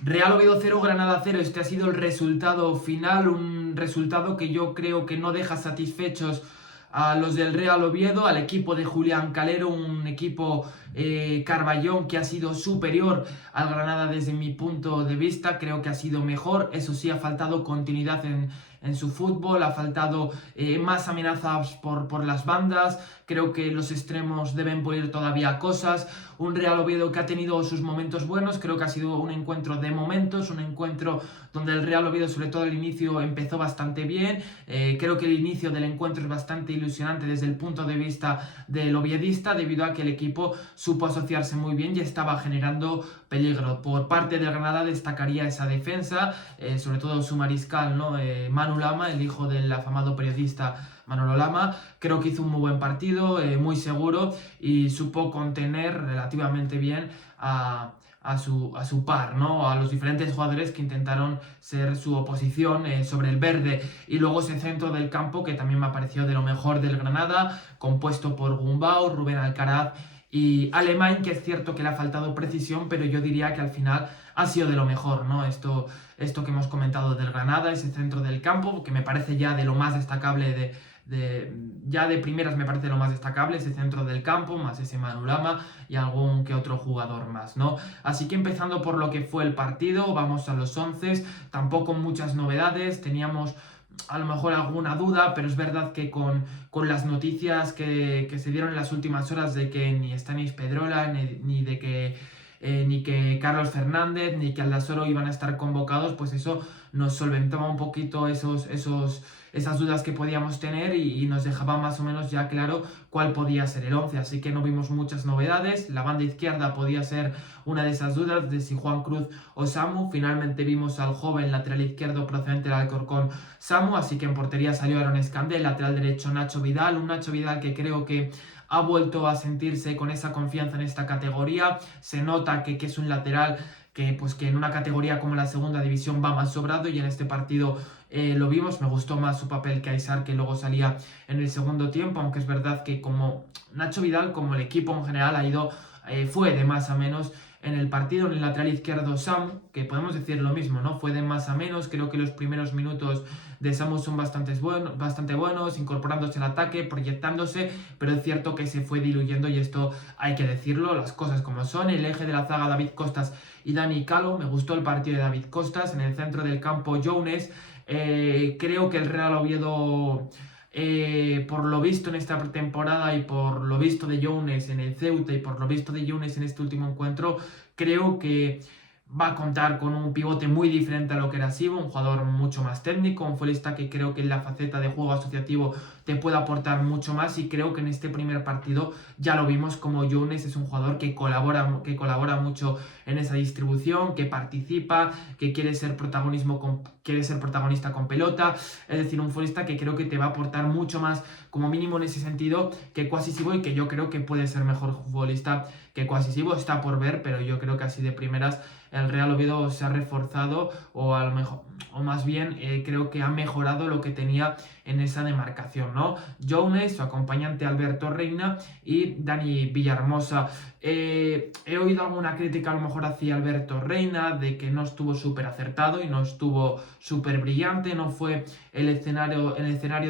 Real Oviedo 0, Granada 0. Este ha sido el resultado final, un resultado que yo creo que no deja satisfechos a los del Real Oviedo, al equipo de Julián Calero, un equipo Carballón que ha sido superior al Granada desde mi punto de vista. Creo que ha sido mejor, eso sí, ha faltado continuidad en su fútbol, ha faltado más amenazas por las bandas. Creo que los extremos deben pulir todavía cosas. Un Real Oviedo que ha tenido sus momentos buenos, creo que ha sido un encuentro de momentos, un encuentro donde el Real Oviedo, sobre todo al inicio, empezó bastante bien. Creo que el inicio del encuentro es bastante ilusionante desde el punto de vista del oviedista, debido a que el equipo supo asociarse muy bien y estaba generando peligro. Por parte del Granada destacaría esa defensa, sobre todo su mariscal, ¿no? Manu Lama, el hijo del afamado periodista Manolo Lama. Creo que hizo un muy buen partido, muy seguro, y supo contener relativamente bien a su par, ¿no? A los diferentes jugadores que intentaron ser su oposición sobre el verde. Y luego ese centro del campo que también me pareció de lo mejor del Granada, compuesto por Gumbau, Rubén Alcaraz y Alemán, que es cierto que le ha faltado precisión, pero yo diría que al final ha sido de lo mejor, ¿no? Esto que hemos comentado del Granada, ese centro del campo, que me parece ya de lo más destacable ya de primeras me parece lo más destacable, ese centro del campo, más ese Manulama y algún que otro jugador más, ¿no? Así que empezando por lo que fue el partido, vamos a los 11, tampoco muchas novedades, teníamos a lo mejor alguna duda, pero es verdad que con las noticias que se dieron en las últimas horas de que ni Stanis Pedrola, ni que Carlos Fernández, ni que Aldasoro iban a estar convocados, pues eso nos solventaba un poquito esas dudas que podíamos tener y nos dejaba más o menos ya claro cuál podía ser el 11, así que no vimos muchas novedades. La banda izquierda podía ser una de esas dudas de si Juan Cruz o Samu. Finalmente vimos al joven lateral izquierdo procedente del Alcorcón, Samu, así que en portería salió Aaron Escandel, lateral derecho Nacho Vidal, un Nacho Vidal que creo que ha vuelto a sentirse con esa confianza en esta categoría. Se nota que es un lateral que en una categoría como la segunda división va más sobrado, y en este partido lo vimos. Me gustó más su papel que Aysar, que luego salía en el segundo tiempo, aunque es verdad que como Nacho Vidal, como el equipo en general, fue de más a menos en el partido. En el lateral izquierdo Samu, que podemos decir lo mismo, ¿no? Fue de más a menos. Creo que los primeros minutos de Samu son bastante buenos, incorporándose al ataque, proyectándose, pero es cierto que se fue diluyendo, y esto hay que decirlo, las cosas como son. El eje de la zaga, David Costas y Dani Calo, me gustó el partido de David Costas. En el centro del campo, Jones. Creo que el Real Oviedo, por lo visto en esta temporada y por lo visto de Jones en el Ceuta y por lo visto de Jones en este último encuentro, creo que va a contar con un pivote muy diferente a lo que era Sibo, un jugador mucho más técnico, un futbolista que creo que en la faceta de juego asociativo te puede aportar mucho más, y creo que en este primer partido ya lo vimos como Jones es un jugador que colabora mucho en esa distribución, que participa, que quiere ser protagonista con pelota. Es decir, un futbolista que creo que te va a aportar mucho más, como mínimo en ese sentido, que Kwasi Sibo, y que yo creo que puede ser mejor futbolista que Kwasi Sibo. Está por ver, pero yo creo que así de primeras el Real Oviedo se ha reforzado, o a lo mejor, o más bien creo que ha mejorado lo que tenía en esa demarcación, ¿no? Jones, su acompañante Alberto Reina y Dani Villahermosa. He oído alguna crítica a lo mejor hacia Alberto Reina, de que no estuvo súper acertado y no estuvo súper brillante, no fue el escenario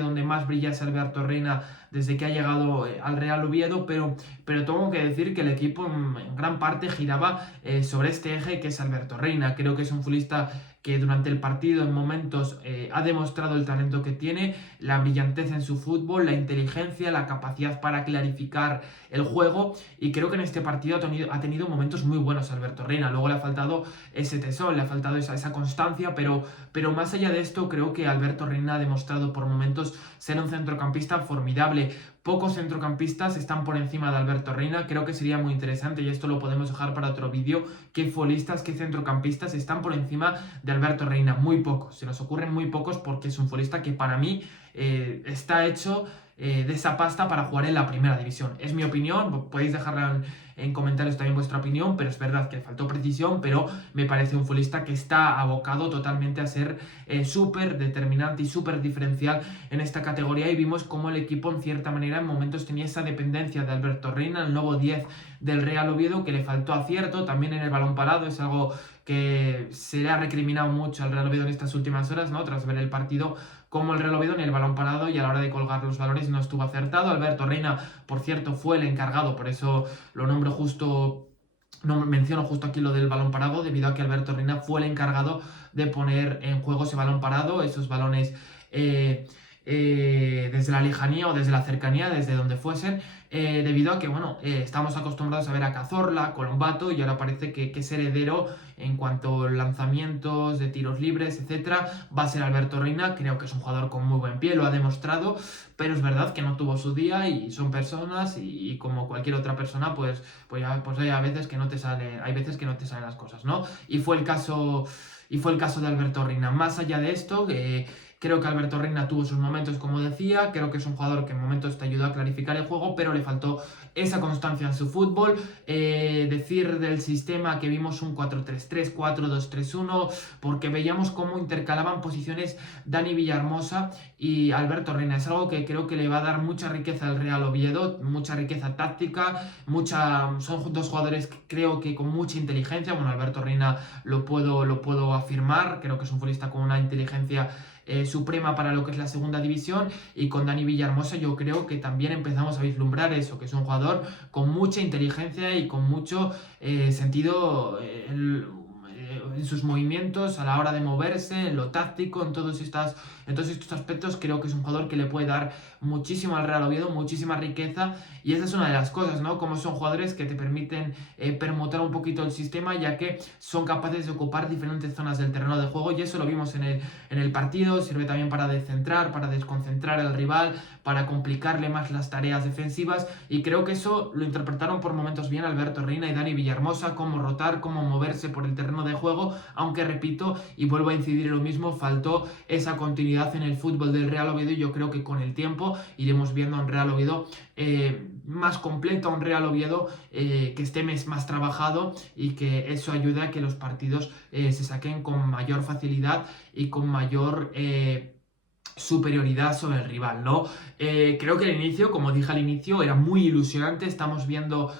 donde más brillase Alberto Reina desde que ha llegado al Real Oviedo, pero tengo que decir que el equipo en gran parte giraba sobre este eje que es Alberto Reina. Creo que es un futbolista que durante el partido en momentos ha demostrado el talento que tiene, la brillantez en su fútbol, la inteligencia, la capacidad para clarificar el juego, y creo que en este partido ha tenido momentos muy buenos Alberto Reina. Luego le ha faltado ese tesón, le ha faltado esa constancia, pero más allá de esto, creo que Alberto Reina ha demostrado por momentos ser un centrocampista formidable. Pocos centrocampistas están por encima de Alberto Reina. Creo que sería muy interesante, y esto lo podemos dejar para otro vídeo, qué centrocampistas están por encima de Alberto Reina. Muy pocos, se nos ocurren muy pocos, porque es un futbolista que para mí está hecho de esa pasta para jugar en la primera división. Es mi opinión, podéis dejarla en comentarios también vuestra opinión, pero es verdad que le faltó precisión, pero me parece un futbolista que está abocado totalmente a ser súper determinante y súper diferencial en esta categoría, y vimos cómo el equipo en cierta manera en momentos tenía esa dependencia de Alberto Reina, el nuevo 10 del Real Oviedo, que le faltó acierto también en el balón parado. Es algo que se le ha recriminado mucho al Real Oviedo en estas últimas horas, ¿no? Tras ver el partido, como el Real Oviedo en el balón parado y a la hora de colgar los balones no estuvo acertado. Alberto Reina, por cierto, fue el encargado, por eso lo nombro justo, no menciono justo aquí lo del balón parado, debido a que Alberto Reina fue el encargado de poner en juego ese balón parado, esos balones desde la lejanía o desde la cercanía, desde donde fuesen, debido a que, bueno, estamos acostumbrados a ver a Cazorla, Colombato, y ahora parece que es heredero en cuanto a lanzamientos de tiros libres, etcétera. Va a ser Alberto Reina, creo que es un jugador con muy buen pie, lo ha demostrado, pero es verdad que no tuvo su día y son personas y como cualquier otra persona, pues hay veces que no te sale, hay veces que no te salen las cosas, ¿no? Y fue el caso de Alberto Reina. Más allá de esto, creo que Alberto Reina tuvo sus momentos, como decía. Creo que es un jugador que en momentos te ayudó a clarificar el juego, pero le faltó esa constancia en su fútbol. Decir del sistema que vimos un 4-3-3, 4-2-3-1, porque veíamos cómo intercalaban posiciones Dani Villahermosa y Alberto Reina. Es algo que creo que le va a dar mucha riqueza al Real Oviedo, mucha riqueza táctica, son dos jugadores que creo que con mucha inteligencia. Bueno, Alberto Reina lo puedo afirmar, creo que es un futbolista con una inteligencia suprema para lo que es la segunda división, y con Dani Villahermosa yo creo que también empezamos a vislumbrar eso, que es un jugador con mucha inteligencia y con mucho sentido en sus movimientos, a la hora de moverse, en lo táctico, en todos estos aspectos. Creo que es un jugador que le puede dar muchísimo al Real Oviedo, muchísima riqueza, y esa es una de las cosas, ¿no? Como son jugadores que te permiten permutar un poquito el sistema, ya que son capaces de ocupar diferentes zonas del terreno de juego, y eso lo vimos en el partido. Sirve también para descentrar, para desconcentrar al rival, para complicarle más las tareas defensivas, y creo que eso lo interpretaron por momentos bien Alberto Reina y Dani Villahermosa, cómo rotar, cómo moverse por el terreno de juego, aunque repito y vuelvo a incidir en lo mismo, faltó esa continuidad en el fútbol del Real Oviedo, y yo creo que con el tiempo iremos viendo a un Real Oviedo más completo, a un Real Oviedo que esté más trabajado, y que eso ayude a que los partidos se saquen con mayor facilidad y con mayor superioridad sobre el rival, ¿no? Creo que el inicio, como dije al inicio, era muy ilusionante. Estamos viendo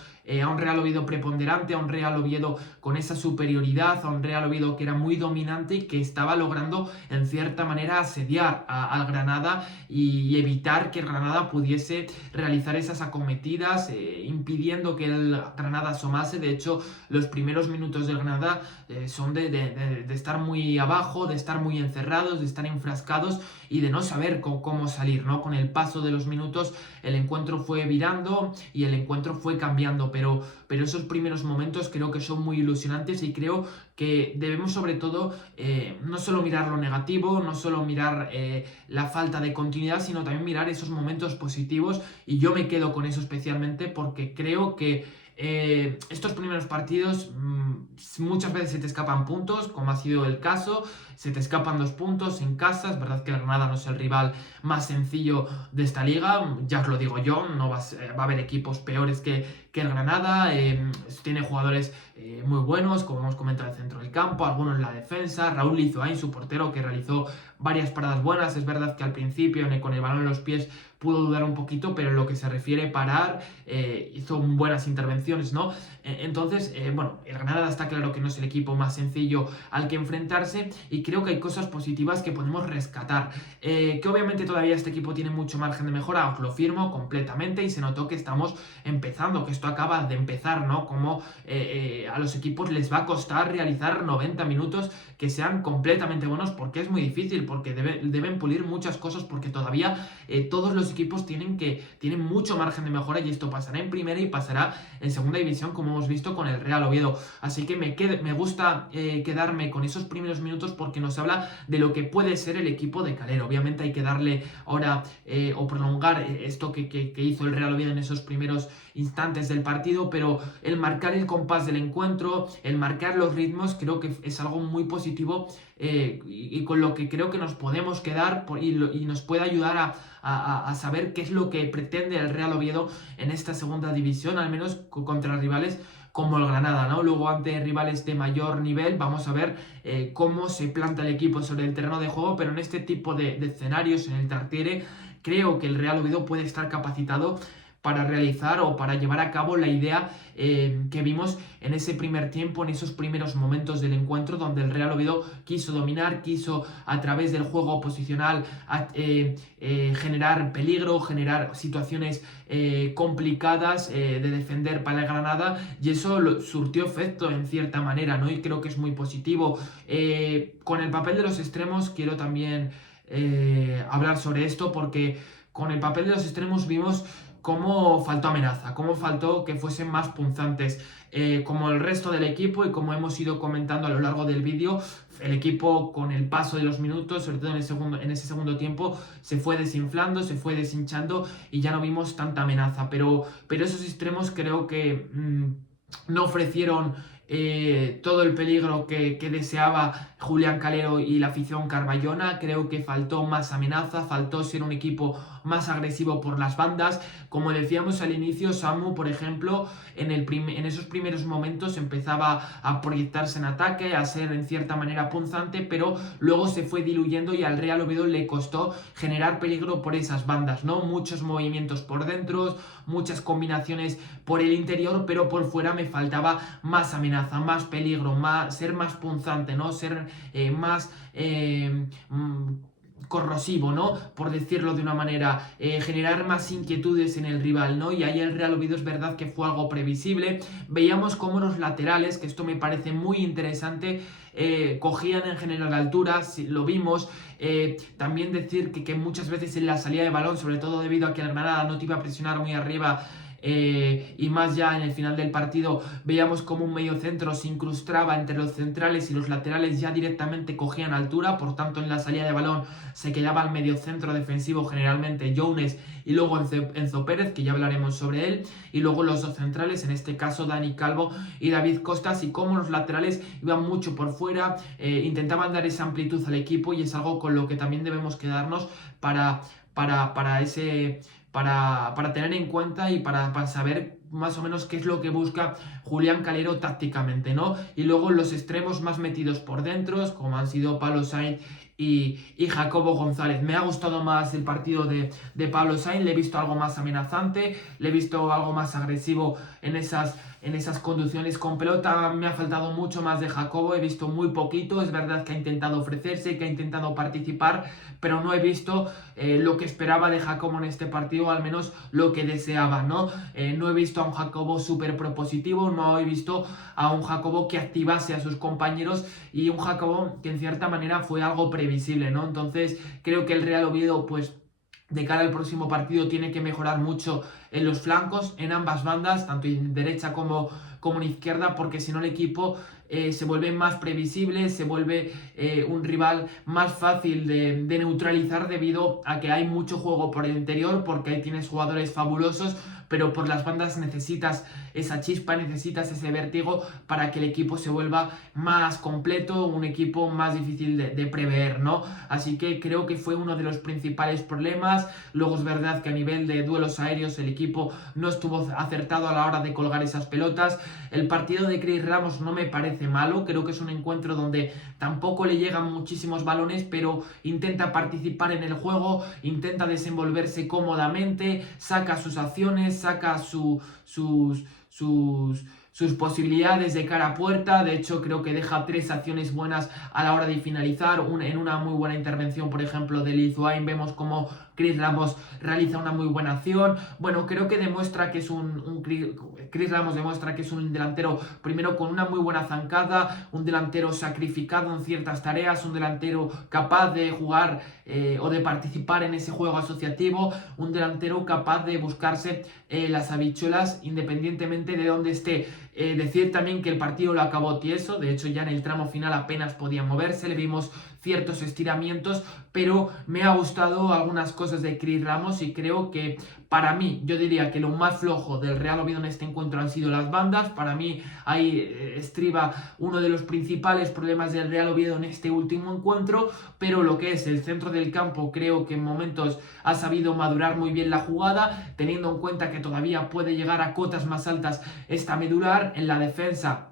a un Real Oviedo preponderante, a un Real Oviedo con esa superioridad, a un Real Oviedo que era muy dominante y que estaba logrando en cierta manera asediar al Granada y evitar que el Granada pudiese realizar esas acometidas, impidiendo que el Granada asomase. De hecho, los primeros minutos del Granada son de estar muy abajo, de estar muy encerrados, de estar enfrascados y de no saber cómo salir, ¿no? Con el paso de los minutos el encuentro fue virando y el encuentro fue cambiando, pero esos primeros momentos creo que son muy ilusionantes, y creo que debemos sobre todo no solo mirar lo negativo, no solo mirar la falta de continuidad, sino también mirar esos momentos positivos, y yo me quedo con eso especialmente porque creo que estos primeros partidos muchas veces se te escapan puntos, como ha sido el caso. Se te escapan 2 puntos en casa. Es verdad que el Granada no es el rival más sencillo de esta liga, ya os lo digo yo, no va a haber equipos peores que el Granada. Tiene jugadores muy buenos, como hemos comentado, en el centro del campo, algunos en la defensa. Raúl Lizoain, su portero, que realizó varias paradas buenas. Es verdad que al principio con el balón en los pies pudo dudar un poquito, pero en lo que se refiere a parar, hizo buenas intervenciones, ¿no? Entonces, bueno, el Granada está claro que no es el equipo más sencillo al que enfrentarse, y creo que hay cosas positivas que podemos rescatar. Que obviamente todavía este equipo tiene mucho margen de mejora, os lo firmo completamente, y se notó que estamos empezando, que esto acaba de empezar, ¿no? Como a los equipos les va a costar realizar 90 minutos que sean completamente buenos, porque es muy difícil, porque deben pulir muchas cosas, porque todavía todos los equipos tienen mucho margen de mejora, y esto pasará en primera y pasará en segunda división, como hemos visto con el Real Oviedo. Así que me gusta quedarme con esos primeros minutos, porque nos habla de lo que puede ser el equipo de Calero. Obviamente hay que darle ahora o prolongar esto que hizo el Real Oviedo en esos primeros instantes del partido, pero el marcar el compás del encuentro, el marcar los ritmos, creo creo que es algo muy positivo y con lo que creo que nos podemos quedar y nos puede ayudar a saber qué es lo que pretende el Real Oviedo en esta segunda división, al menos contra rivales como el Granada, ¿no? Luego ante rivales de mayor nivel vamos a ver cómo se planta el equipo sobre el terreno de juego, pero en este tipo de escenarios, en el Tartiere, creo que el Real Oviedo puede estar capacitado para realizar o para llevar a cabo la idea que vimos en ese primer tiempo, en esos primeros momentos del encuentro, donde el Real Oviedo quiso dominar, quiso a través del juego posicional generar peligro, generar situaciones complicadas de defender para el Granada, y eso surtió efecto en cierta manera, ¿no? Y creo que es muy positivo. Con el papel de los extremos quiero también hablar sobre esto, porque con el papel de los extremos vimos cómo faltó amenaza, cómo faltó que fuesen más punzantes. Como el resto del equipo y como hemos ido comentando a lo largo del vídeo, el equipo con el paso de los minutos, sobre todo en ese segundo tiempo, se fue desinflando, se fue deshinchando y ya no vimos tanta amenaza. Pero esos extremos creo que no ofrecieron todo el peligro que deseaba Julián Calero y la afición carballona. Creo que faltó más amenaza, faltó ser un equipo más agresivo por las bandas. Como decíamos al inicio, Samu, por ejemplo, en esos primeros momentos empezaba a proyectarse en ataque, a ser en cierta manera punzante, pero luego se fue diluyendo y al Real Oviedo le costó generar peligro por esas bandas, ¿no? Muchos movimientos por dentro, muchas combinaciones por el interior, pero por fuera me faltaba más amenaza, más peligro, ser más punzante, ¿no? Ser más corrosivo, ¿no? Por decirlo de una manera, generar más inquietudes en el rival, ¿no? Y ahí el Real Oviedo es verdad que fue algo previsible. Veíamos cómo los laterales, que esto me parece muy interesante, cogían en general altura, lo vimos. También decir que muchas veces en la salida de balón, sobre todo debido a que el Granada no te iba a presionar muy arriba, y más ya en el final del partido veíamos como un mediocentro se incrustaba entre los centrales y los laterales, ya directamente cogían altura, por tanto en la salida de balón se quedaba el mediocentro defensivo, generalmente Jones y luego Enzo Pérez, que ya hablaremos sobre él, y luego los dos centrales, en este caso Dani Calvo y David Costas, y como los laterales iban mucho por fuera, intentaban dar esa amplitud al equipo, y es algo con lo que también debemos quedarnos para tener en cuenta y para saber más o menos qué es lo que busca Julián Calero tácticamente, ¿no? Y luego los extremos más metidos por dentro, como han sido Pablo Sainz y Jacobo González. Me ha gustado más el partido de Pablo Sainz, le he visto algo más amenazante, le he visto algo más agresivo en esas conducciones con pelota. Me ha faltado mucho más de Jacobo, he visto muy poquito. Es verdad que ha intentado ofrecerse, que ha intentado participar, pero no he visto lo que esperaba de Jacobo en este partido, al menos lo que deseaba, ¿no? No he visto a un Jacobo súper propositivo, no he visto a un Jacobo que activase a sus compañeros, y un Jacobo que en cierta manera fue algo previsible, ¿no? Entonces creo que el Real Oviedo, pues de cara al próximo partido, tiene que mejorar mucho en los flancos, en ambas bandas, tanto en derecha como en izquierda, porque si no el equipo se vuelve más previsible, se vuelve un rival más fácil de neutralizar, debido a que hay mucho juego por el interior, porque ahí tienes jugadores fabulosos, pero por las bandas necesitas esa chispa, necesitas ese vértigo para que el equipo se vuelva más completo, un equipo más difícil de prever, ¿no? Así que creo que fue uno de los principales problemas. Luego es verdad que a nivel de duelos aéreos el equipo no estuvo acertado a la hora de colgar esas pelotas. El partido de Chris Ramos no me parece malo, creo que es un encuentro donde tampoco le llegan muchísimos balones, pero intenta participar en el juego, intenta desenvolverse cómodamente, saca sus acciones, saca sus posibilidades de cara a puerta. De hecho, creo que deja 3 acciones buenas a la hora de finalizar. En una muy buena intervención, por ejemplo, de Lizuain, vemos como Chris Ramos realiza una muy buena acción. Bueno, creo que demuestra que es Chris Ramos demuestra que es un delantero, primero, con una muy buena zancada, un delantero sacrificado en ciertas tareas, un delantero capaz de jugar o de participar en ese juego asociativo, un delantero capaz de buscarse las habichuelas independientemente de dónde esté. Decir también que el partido lo acabó tieso, de hecho ya en el tramo final apenas podía moverse, le vimos ciertos estiramientos, pero me ha gustado algunas cosas de Chris Ramos y creo que para mí, yo diría que lo más flojo del Real Oviedo en este encuentro han sido las bandas. Para mí ahí estriba uno de los principales problemas del Real Oviedo en este último encuentro, pero lo que es el centro del campo creo que en momentos ha sabido madurar muy bien la jugada, teniendo en cuenta que todavía puede llegar a cotas más altas esta medular. En la defensa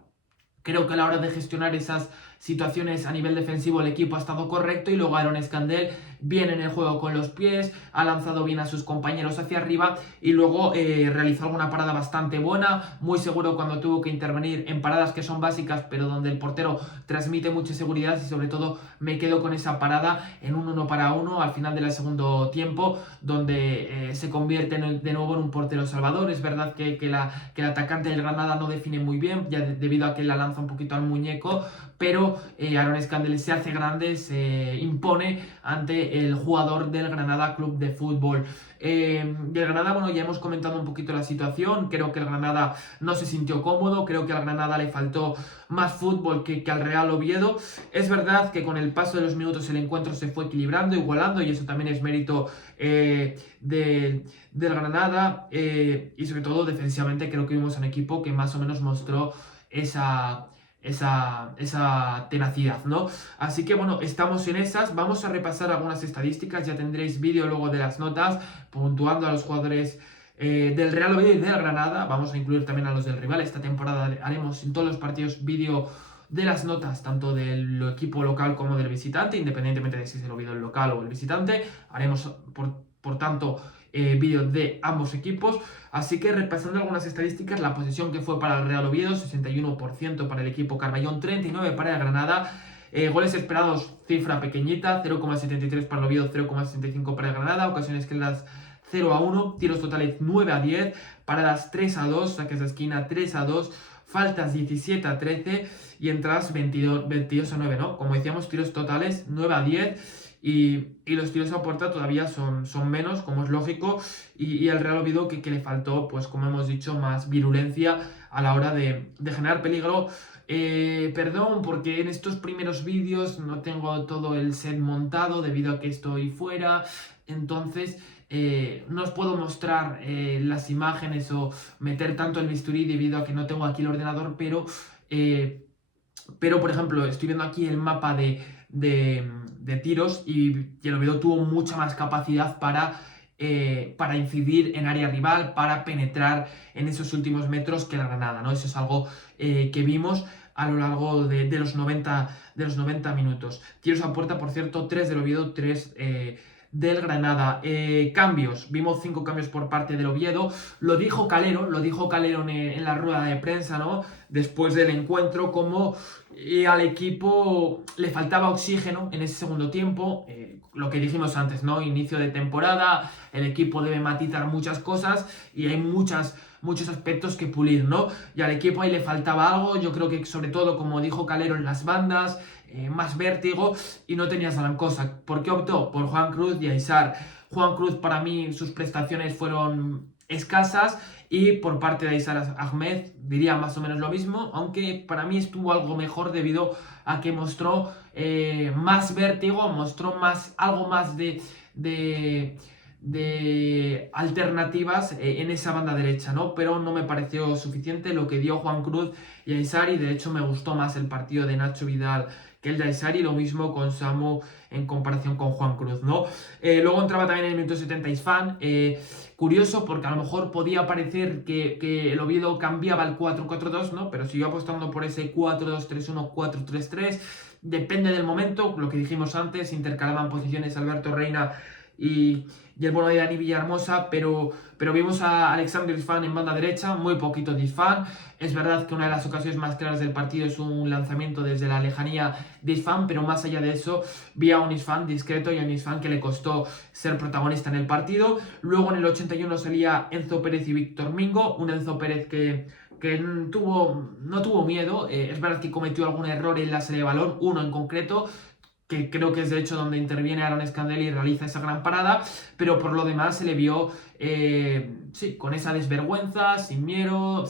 creo que a la hora de gestionar esas situaciones a nivel defensivo el equipo ha estado correcto, y luego Aaron Scandell bien en el juego con los pies, ha lanzado bien a sus compañeros hacia arriba y luego realizó alguna parada bastante buena, muy seguro cuando tuvo que intervenir en paradas que son básicas pero donde el portero transmite mucha seguridad, y sobre todo me quedo con esa parada en un 1-1 al final del segundo tiempo donde se convierte de nuevo en un portero salvador. Es verdad que el atacante del Granada no define muy bien ya debido a que la lanza un poquito al muñeco, pero Aaron Scandell se hace grande, se impone ante el jugador del Granada Club de Fútbol. Del Granada, bueno, ya hemos comentado un poquito la situación. Creo que el Granada no se sintió cómodo, creo que al Granada le faltó más fútbol que al Real Oviedo. Es verdad que con el paso de los minutos el encuentro se fue equilibrando, igualando, y eso también es mérito del Granada, y sobre todo defensivamente creo que vimos un equipo que más o menos mostró esa tenacidad, ¿no? Así que bueno, estamos en esas. Vamos a repasar algunas estadísticas, ya tendréis vídeo luego de las notas puntuando a los jugadores del Real Oviedo y del Granada. Vamos a incluir también a los del rival. Esta temporada haremos en todos los partidos vídeo de las notas, tanto del equipo local como del visitante, independientemente de si es el Oviedo el local o el visitante. Haremos por tanto vídeos de ambos equipos. Así que repasando algunas estadísticas, la posesión que fue para el Real Oviedo, 61% para el equipo Carballón, 39% para el Granada. Goles esperados, cifra pequeñita, 0,73 para el Oviedo, 0,65 para el Granada. Ocasiones claras, 0-1. Tiros totales, 9-10. Paradas, 3-2. Saques de esquina, 3-2. Faltas, 17-13. Y entradas, 22-9, ¿no? Como decíamos, tiros totales, 9-10. Y los tiros a puerta todavía son menos, como es lógico, y al Real Oviedo que le faltó, pues como hemos dicho, más virulencia a la hora de generar peligro. Perdón, porque en estos primeros vídeos no tengo todo el set montado debido a que estoy fuera, entonces no os puedo mostrar las imágenes o meter tanto el bisturí debido a que no tengo aquí el ordenador, pero por ejemplo, estoy viendo aquí el mapa de tiros, y el Oviedo tuvo mucha más capacidad para incidir en área rival, para penetrar en esos últimos metros que la Granada, ¿no? Eso es algo que vimos a lo largo de los 90 minutos. Tiros a puerta, por cierto, 3 del Oviedo, 3 del Granada. Cambios, vimos 5 cambios por parte del Oviedo. Lo dijo Calero en la rueda de prensa, ¿no? Después del encuentro, como al equipo le faltaba oxígeno en ese segundo tiempo. Lo que dijimos antes, ¿no? Inicio de temporada, el equipo debe matizar muchas cosas y hay muchos aspectos que pulir, ¿no? Y al equipo ahí le faltaba algo. Yo creo que sobre todo, como dijo Calero, en las bandas, más vértigo, y no tenías gran cosa. ¿Por qué optó? Por Juan Cruz y Aizar. Juan Cruz, para mí, sus prestaciones fueron escasas, y por parte de Aizar Ahmed diría más o menos lo mismo, aunque para mí estuvo algo mejor debido a que mostró más vértigo, mostró algo más de alternativas en esa banda derecha, ¿no? Pero no me pareció suficiente lo que dio Juan Cruz y Aizar, y de hecho me gustó más el partido de Nacho Vidal que el de Aizar, y lo mismo con Samu en comparación con Juan Cruz, ¿no? Luego entraba también en el minuto 70 Isfán, curioso porque a lo mejor podía parecer que el Oviedo cambiaba al 4-4-2, ¿no? Pero siguió apostando por ese 4-2-3-1, 4-3-3, depende del momento, lo que dijimos antes, intercalaban posiciones Alberto Reina y el bueno de Dani Villahermosa, pero vimos a Alexander Isfán en banda derecha, muy poquito de Isfán. Es verdad que una de las ocasiones más claras del partido es un lanzamiento desde la lejanía de Isfán, pero más allá de eso, vi a un Isfán discreto y a un Isfán que le costó ser protagonista en el partido. Luego en el 81 salía Enzo Pérez y Víctor Mingo, un Enzo Pérez que no tuvo miedo. Es verdad que cometió algún error en la salida de balón, uno en concreto, que creo que es de hecho donde interviene Aaron Scandelli y realiza esa gran parada, pero por lo demás se le vio sí, con esa desvergüenza, sin miedo,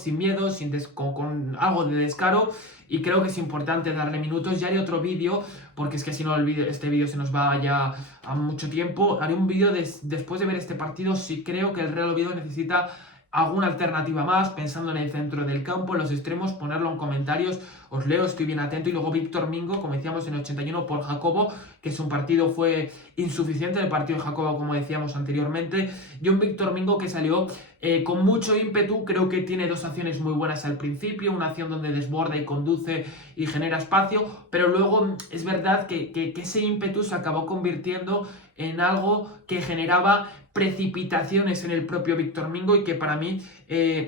con algo de descaro, y creo que es importante darle minutos. Ya haré otro vídeo, porque es que si no este vídeo se nos va ya a mucho tiempo. Haré un vídeo después de ver este partido, si creo que el Real Oviedo necesita alguna alternativa más, pensando en el centro del campo, en los extremos, ponerlo en comentarios, os leo, estoy bien atento. Y luego Víctor Mingo, como decíamos, en el 81 por Jacobo, que es un partido, fue insuficiente el partido de Jacobo, como decíamos anteriormente, y un Víctor Mingo que salió con mucho ímpetu. Creo que tiene dos acciones muy buenas al principio, una acción donde desborda y conduce y genera espacio, pero luego es verdad que ese ímpetu se acabó convirtiendo en algo que generaba precipitaciones en el propio Víctor Mingo, y que para mí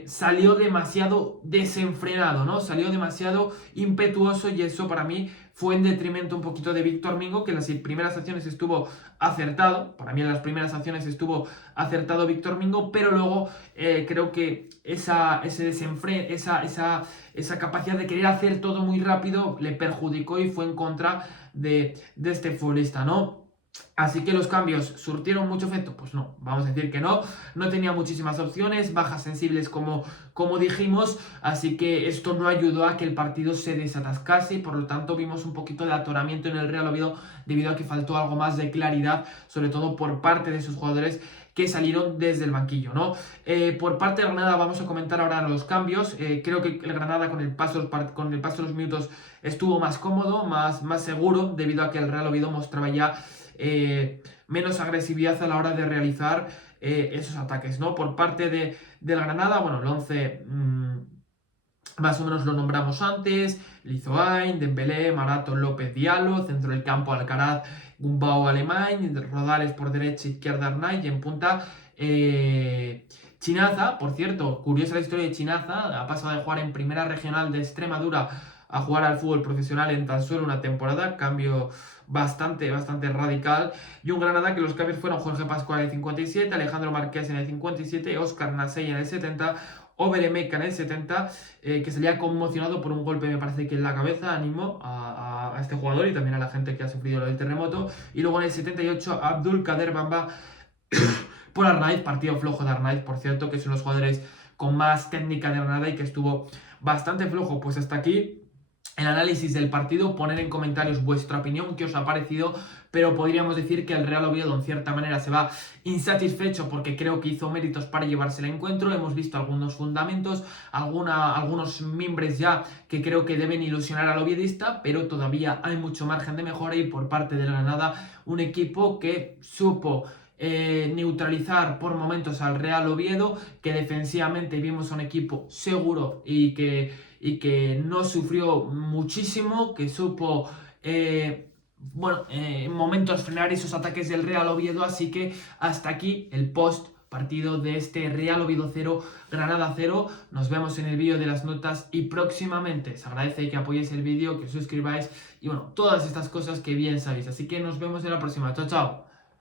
salió demasiado desenfrenado, ¿no? Salió demasiado impetuoso, y eso para mí fue en detrimento un poquito de Víctor Mingo, que en las primeras acciones estuvo acertado. Para mí en las primeras acciones estuvo acertado Víctor Mingo, pero luego creo que ese desenfreno, esa capacidad de querer hacer todo muy rápido le perjudicó y fue en contra de este futbolista, ¿no? Así que los cambios surtieron mucho efecto, pues no, vamos a decir que no, no tenía muchísimas opciones, bajas sensibles como dijimos, así que esto no ayudó a que el partido se desatascase, y por lo tanto vimos un poquito de atoramiento en el Real Oviedo debido a que faltó algo más de claridad, sobre todo por parte de sus jugadores que salieron desde el banquillo, ¿no? Por parte de Granada vamos a comentar ahora los cambios. Creo que el Granada con el paso de los minutos estuvo más cómodo, más seguro, debido a que el Real Oviedo mostraba ya menos agresividad a la hora de realizar esos ataques, ¿no? Por parte del Granada, bueno, el 11 más o menos lo nombramos antes: Lizoain, Dembélé, Marato, López, Diallo, centro del campo Alcaraz, Gumbau, Alemán, Rodales por derecha, izquierda Arnaiz, y en punta Chinaza. Por cierto, curiosa la historia de Chinaza, ha pasado de jugar en primera regional de Extremadura a jugar al fútbol profesional en tan solo una temporada, cambio bastante radical. Y un Granada que los cambios fueron Jorge Pascual en el 57, Alejandro Marqués en el 57, Óscar Nasey en el 70, Over Emeca en el 70, que salía conmocionado por un golpe, me parece que en la cabeza, animó a este jugador y también a la gente que ha sufrido lo del terremoto. Y luego en el 78, Abdul Kader Bamba por Arnaiz, partido flojo de Arnaiz, por cierto, que son los jugadores con más técnica de Granada y que estuvo bastante flojo. Pues hasta aquí el análisis del partido. Poner en comentarios vuestra opinión, qué os ha parecido, pero podríamos decir que el Real Oviedo en cierta manera se va insatisfecho, porque creo que hizo méritos para llevarse el encuentro. Hemos visto algunos fundamentos, algunos mimbres ya que creo que deben ilusionar al oviedista, pero todavía hay mucho margen de mejora, y por parte del Granada, un equipo que supo neutralizar por momentos al Real Oviedo, que defensivamente vimos a un equipo seguro y que no sufrió muchísimo, que supo en momentos frenar esos ataques del Real Oviedo. Así que hasta aquí el post partido de este Real Oviedo 0, Granada 0. Nos vemos en el vídeo de las notas, y próximamente se agradece que apoyéis el vídeo, que os suscribáis y bueno, todas estas cosas que bien sabéis. Así que nos vemos en la próxima. Chao, chao.